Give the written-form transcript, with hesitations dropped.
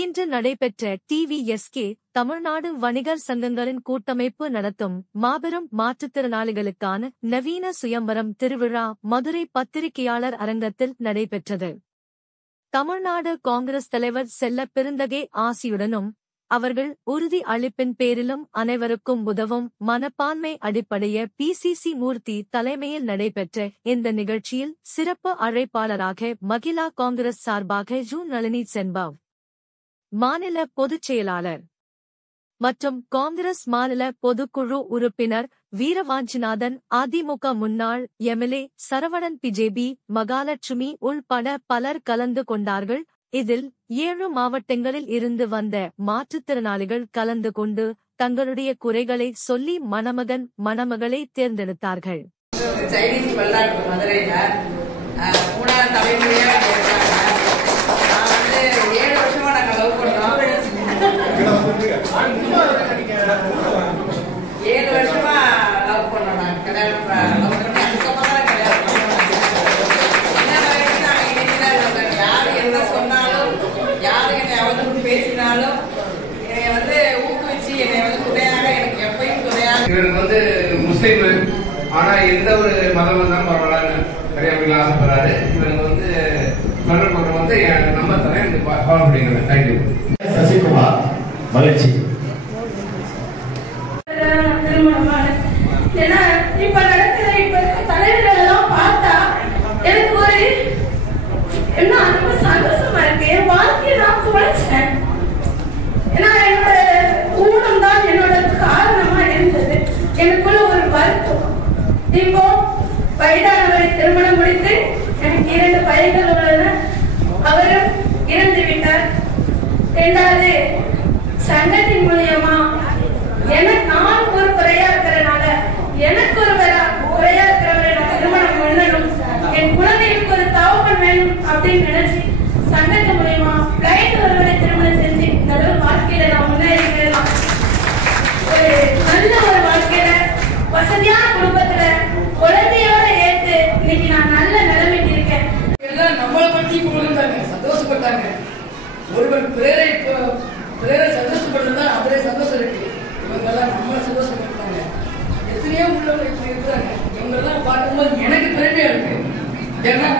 இன்று நடைபெற்ற TVSK தமிழ்நாடு வணிகர் சங்கங்களின் கூட்டமைப்பு நடத்தும் மாபெரும் மாற்றுத்திறனாளிகளுக்கான நவீன சுயம்பரம் திருவிழா மதுரை பத்திரிகையாளர் அரங்கத்தில் நடைபெற்றது. தமிழ்நாடு காங்கிரஸ் தலைவர் செல்ல பெருந்தகை ஆசியுடனும் அவர்கள் உறுதி அளிப்பின் பேரிலும் அனைவருக்கும் உதவும் மனப்பான்மை அடிப்படைய PCC மூர்த்தி தலைமையில் நடைபெற்ற இந்த நிகழ்ச்சியில் சிறப்பு அழைப்பாளராக மகிழா காங்கிரஸ் சார்பாக நளினி சென்பாவ், மாநில பொதுச் செயலாளர் மற்றும் காங்கிரஸ் மாநில பொதுக்குழு உறுப்பினர் வீரவாஞ்சிநாதன், அதிமுக முன்னாள் MLA சரவணன், பிஜேபி மகாலட்சுமி உள்பட பலர் கலந்து கொண்டார்கள். இதில் 7 மாவட்டங்களில் இருந்து வந்த மாற்றுத்திறனாளிகள் கலந்து கொண்டு தங்களுடைய குறைகளை சொல்லி மணமகன் மணமகளை தேர்ந்தெடுத்தார்கள். இவருக்கு வந்து முஸ்லீம், ஆனா எந்த ஒரு மதம் வந்தாலும் பரவாயில்ல நிறைய ஆசைப்படுறாரு. இவருக்கு வந்து சொல்றவங்க வந்து நம்ம தரேன் எனக்கு ஃபாலோ பண்ணிக்கிறேன். தேங்க்யூ. சசிகுமார் மகிழ்ச்சி. ஏன்னா இப்ப நடக்கிற இப்ப தலைவர்கள் எல்லாம் பார்த்தா எனக்கு ஒரு என்ன ரொம்ப சந்தோஷமா இருக்கு. என் வாழ்க்கையை நான் குறைச்சேன். ஏன்னா என்னோட ஊனம் தான் என்னோட காரணமா இருந்தது. எனக்குள்ள ஒரு வருத்தம். இப்போ வயதானவரை திருமணம் முடித்து எனக்கு 2 பையன்கள் உள்ளன. அவரும் இறந்து விட்டார். 2வது சங்கத்தின் மூலியமா நான் ஒரு குறையா இருக்கிறனால எனக்கு ஒரு குறையா இருக்கிறவரை திருமணம் பண்ணணும், என் குழந்தைக்கு ஒரு தவப்பன் வேணும் அப்படின்னு நினைச்சு சங்கத்தின் மூலியமா பிளைண்ட் ஒருவரை திருமணம் செஞ்சு நல்ல வாழ்க்கையில நான் முன்னேறிக்கலாம். ஒரு நல்ல ஒரு வாழ்க்கையில வசதியான குடும்பத்துல குழந்தையோட ஏற்று இன்னைக்கு நான் நல்ல நிலைமைக்கு இருக்கேன். நம்மளை பற்றி புகழ்ந்தாங்க, சந்தோஷப்பட்டாங்க. ஒருவர் பிறரை சந்தோஷப்படுறதுதான் அவரே சந்தோஷம் இருக்கு. இவங்கெல்லாம் நம்மளை சந்தோஷப்படுத்தாங்க. எத்தனையோ உள்ளவங்க இப்படி இருக்கிறாங்க. இவங்கெல்லாம் பார்க்கும்போது எனக்கு பெருமையா இருக்கு. ஏன்னா